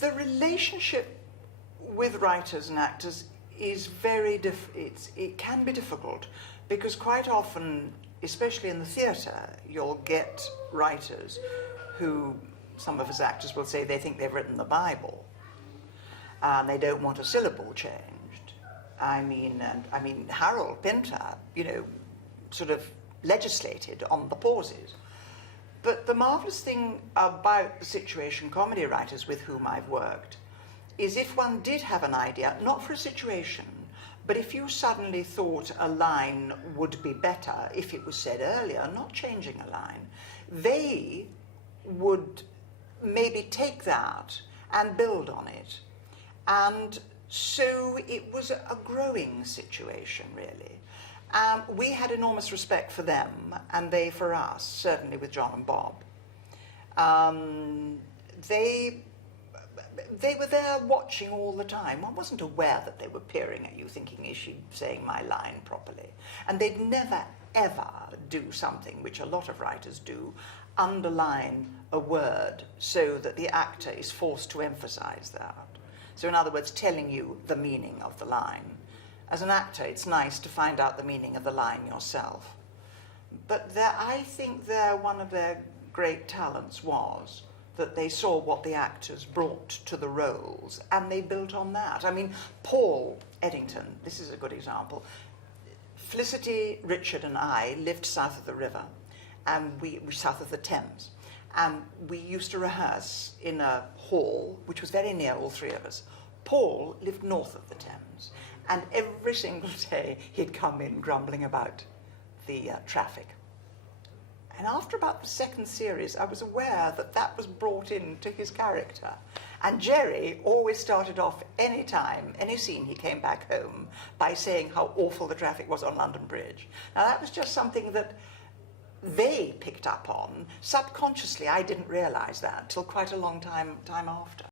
The relationship with writers and actors is it can be difficult, because quite often, especially in the theatre, you'll get writers who, some of us actors will say they think they've written the Bible and they don't want a syllable changed. I mean, Harold Pinter, you know, sort of legislated on the pauses. But the marvellous thing about the situation comedy writers with whom I've worked is if one did have an idea, not for a situation, but if you suddenly thought a line would be better if it was said earlier, not changing a line, they would maybe take that and build on it. And so it was a growing situation, really. We had enormous respect for them, and they for us, certainly with John and Bob. They were there watching all the time. One wasn't aware that they were peering at you, thinking, is she saying my line properly? And they'd never, ever do something, which a lot of writers do, underline a word so that the actor is forced to emphasize that. So in other words, telling you the meaning of the line. As an actor, it's nice to find out the meaning of the line yourself. But I think one of their great talents was that they saw what the actors brought to the roles, and they built on that. I mean, Paul Eddington, this is a good example. Felicity, Richard, and I lived south of the river, and we south of the Thames. And we used to rehearse in a hall, which was very near all three of us. Paul lived north of the Thames, and every single day he'd come in grumbling about the traffic. And after about the second series, I was aware that that was brought into his character. And Jerry always started off any time, any scene he came back home, by saying how awful the traffic was on London Bridge. Now that was just something that they picked up on. Subconsciously, I didn't realize that till quite a long time after.